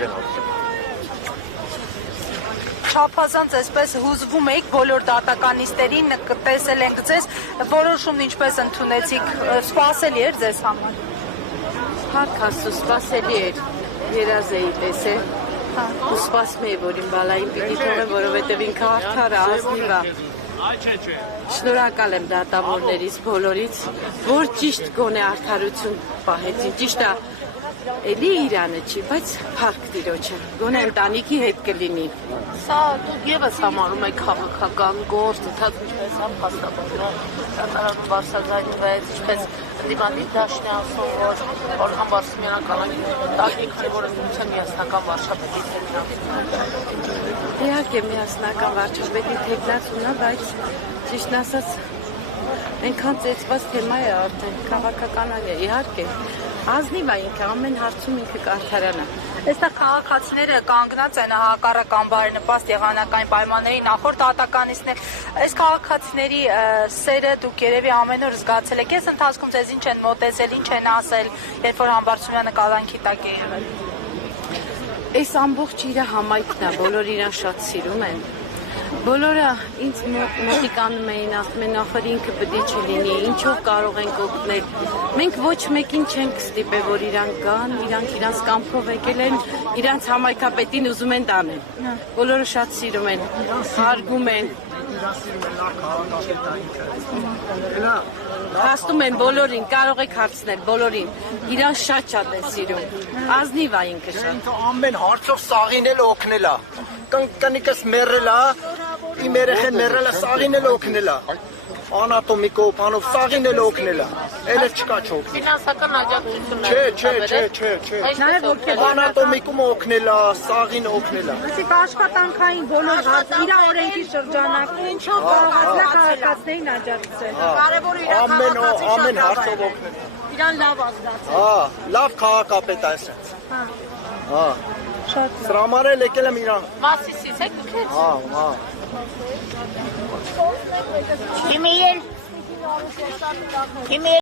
չեն ասում։ Չափազանց այսպես հուզվում եք բոլոր դատականիստերին, տեսել ենք ձեզ, որոշումն ինչպես ընդունեցիք, սպասելի էր ձեզ համար։ Հարկասու սպասելի էր, երազ էի տեսել, ու սպասում էի, որ իմ բալային պիտի թողեմ, որովհետև ինքը արդար է, ազնիվ է։ Շնորհակալ եմ դատավորներից բոլորից, որ ճիշտ գոնե արդարություն պահեցին, ճիշտ է, էլի Իրանը չի, բայց փառք Տիրոջը, գոնե ընտանիքի հետ կլինի։ Սա դուք ևս համարում եք քաղաքական գործ, ընդհանուր ինչպես փաստաբանում, դատարանում բարձրաձայնվեց, ինչպես դիվանի դաշտի ասում, որ Համբարձումյանը կանանքի տակնիկի, որը միության միասնական վարչապետի Իհարկե միասնական վարչապետի թեկնածուն է, բայց ճիշտն ասած այնքան ծեծված թեմա է արդեն, քաղաքական է, իհարկե։ Ազնիվ է ինքը, ամեն հարցում ինքը կարգարան է։ Այստեղ քաղաքացիները կանգնած են հակառակ անբարենպաստ եղանակային պայմանների նախորդ դատականիստներ, այս քաղաքացիների սերը դուք երևի ամեն օր զգացել եք, այս ընթացքում ձեզ ինչ են մոտեցել, ինչ են ասել, երբ որ Համբարձումյանը կալանքի տակ է եղել։ Այս ամբողջ իր համայնքն է, բոլոր իրան շատ սիրում են։ Բոլորը ինձ մոտիկանում էին, ասում են ախր ինքը պետք է լինի, ինչով կարող ենք օգնել։ Մենք ոչ մեկին չենք ստիպել, որ իրան գան, իրանց կամքով եկել են, իրանց համայնքապետին ուզում են տանել։ Բոլորը շատ սիրում են, հարգում են։ Հաստում են բոլորին, կարող եք հարցնել բոլորին, իրան շատ են սիրում, ազնիվ է ինքը շատ։ Ամեն հարցով սաղին էլ օգնել է, կնիկս մերել է, իմ երեխեն մերել է, սաղին էլ օգնել է, անատոմիկով, բանով, սաղին էլ օգնել է, էլ չկա չօգնել։ Ֆինանսական աջակցություն Չէ, անատոմիկում օգնել է, սաղին օգնել է։ Այսինքն աշխատանքային բոլոր իր օրենքի շրջանակում ինչով կարողացնա քաղաքացիներին աջակցել։ Կարևորը իր Ամեն հարցով օգնել։ իրան լավ ազդացել։ Հա, լավ քաղաքապետ է այսպես։ Հա։ Շատ Սրա համար էլ եկել եմ իրան։ Մասիսից եք դուք։ Հա։ Հիմի